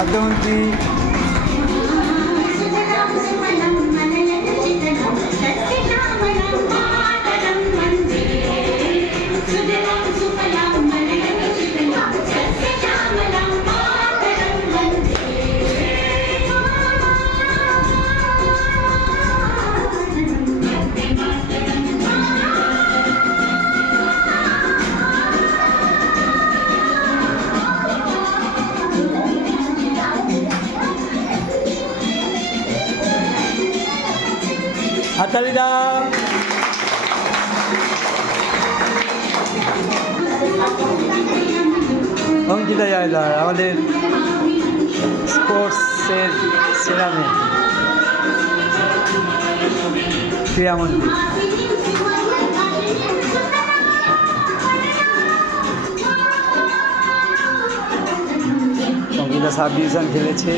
খাদ্যমন্ত্রী হাতালিদা অঙ্কিতা জয়দার আমাদের স্পোর্টসের সেরা মেয়ে ক্রীড়ামন্ত্রী। অঙ্কিতা সাব ডিভিশন খেলেছে।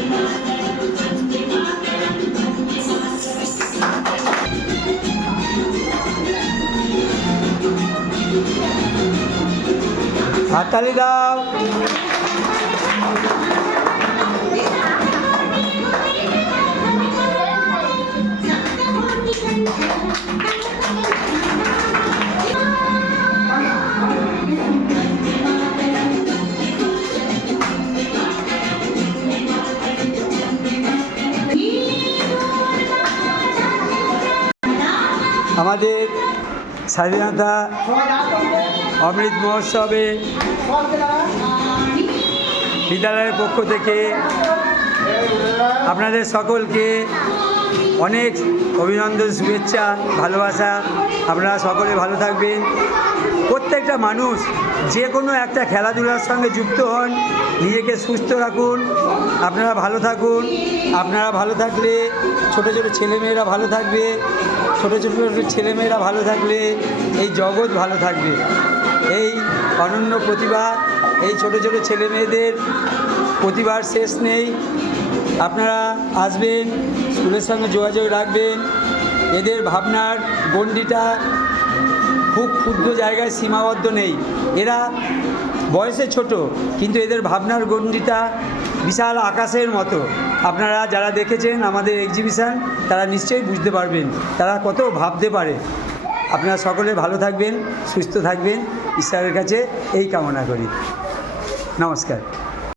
হাততালি দাও। আমাদের স্বাধীনতা অমৃত মহোৎসবে বিদ্যালয়ের পক্ষ থেকে আপনাদের সকলকে অনেক অভিনন্দন, শুভেচ্ছা, ভালোবাসা। আপনারা সকলে ভালো থাকবেন। প্রত্যেকটা মানুষ যে কোনো একটা খেলাধুলার সঙ্গে যুক্ত হন, নিজেকে সুস্থ রাখুন, আপনারা ভালো থাকুন। আপনারা ভালো থাকলে ছোটো ছোটো ছেলেমেয়েরা ভালো থাকবে, ছোটো ছোটো ছেলেমেয়েরা ভালো থাকলে এই জগৎ ভালো থাকবে। এই অনন্য প্রতিভা, এই ছোটো ছোটো ছেলেমেয়েদের প্রতিভার শেষ নেই। আপনারা আসবেন, স্কুলের সঙ্গে যোগাযোগ রাখবেন। এদের ভাবনার গণ্ডিটা খুব ক্ষুদ্র জায়গায় সীমাবদ্ধ নেই। এরা বয়সে ছোট, কিন্তু এদের ভাবনার গণ্ডিটা বিশাল আকাশের মতো। আপনারা যারা দেখেছেন আমাদের এক্সিবিশন, তারা নিশ্চয়ই বুঝতে পারবেন তারা কত ভাবতে পারে। আপনারা সকলে ভালো থাকবেন, সুস্থ থাকবেন, ঈশ্বরের কাছে এই কামনা করি। নমস্কার।